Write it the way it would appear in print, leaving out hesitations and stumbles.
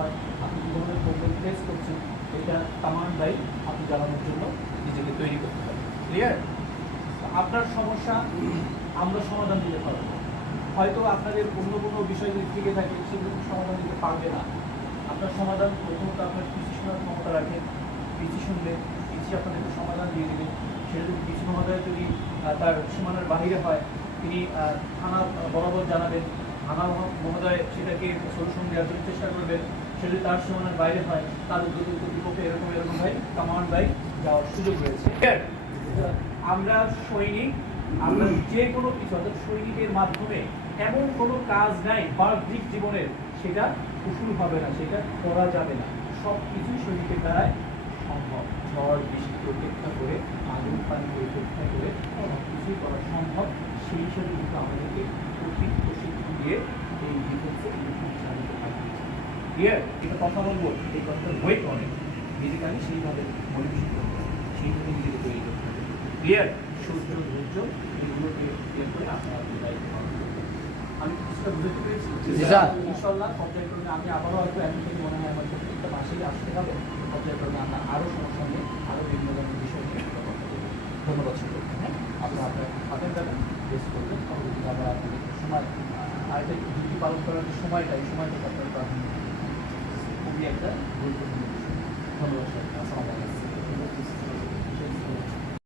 হয়, আপনি কী ধরনের প্রবলেম ফেস করছেন, এটা কমান্ড লাইন আপনি জানানোর জন্য নিজেকে তৈরি করতে হবে। ক্লিয়ার? আপনার সমস্যা আমরা সমাধান দিতে পারবো, হয়তো আপনাদের অন্য কোনো বিষয় যদি থেকে থাকে সেগুলো সমাধান দিতে পারবে না। আপনার সমাধান প্রথমত আপনার পিসি শোনার ক্ষমতা রাখেন, পিসি শুনবে, পিসি আপনাদেরকে সমাধান দিয়ে দেবে। সেটা যদি পিসি মহোদয় যদি তার সীমানার বাহিরে হয়, তিনি থানা বরাবর জানাবেন, থানা মহোদয় সেটাকে সলিউশন দেওয়ার জন্য চেষ্টা করবেন। সে যদি তার সীমানার বাইরে হয়, তার বিপক্ষে এরকম ভাই কমান্ড লাইন যাওয়ার সুযোগ রয়েছে। আমরা সৈনিক, আমরা যে কোনো কিছু অর্থাৎ সৈনিকের মাধ্যমে এমন কোনো কাজ নাই বাহ্যিক জীবনের সেটা কুশল হবে না, সেটা করা যাবে না। সব কিছুই সৈনিকের দ্বারাই সম্ভব। ঝড় বৃষ্টি উপেক্ষা করে, আগুন পানি উপেক্ষা করে সব কিছুই করা সম্ভব। সেই হিসাবে কিন্তু আমাদেরকে কঠিন প্রশিক্ষণ দিয়ে এই ডিফেন্সে চালিত পাঠিয়েছে। ক্লিয়ার? এটা কথা বলবো, এই কথাটা ওয়েট অনেক, নিজেকে আমি সেইভাবে মনোযোগ করতে হবে, সেইভাবে নিজেকে তৈরি করতে হবে। ক্লিয়ার? সূর্য ধৈর্য এগুলোকে বের করে আপনারা দায়িত্ব পালন করবেন। আমি কিছুটা বুঝতে পেরেছি ইনশাল্লাহ। পর্যায়ক্রমে আমি আবারও হয়তো এখন থেকে মনে হয় আমার প্রত্যেকটা মাসেই আসতে হবে। পর্যায়ক্রমে আমরা আরও সমস্যা নিয়ে আরও বিভিন্ন ধরনের বিষয় নিয়ে কথা বলবো। ধন্যবাদ সকলকে। হ্যাঁ, আপনারা আপনার হাতের যাবেন, রেস্ট করবেন, পরবর্তীতে আবার আপনাদের সময় আরেকটা ডিউটি পালন করার যে সময়টা, এই সময়টাকে আপনারা প্রাধান্য দিন। খুবই একটা গুরুত্বপূর্ণ বিষয়। ধন্যবাদ স্যার। আসসালামু আলাইকুম।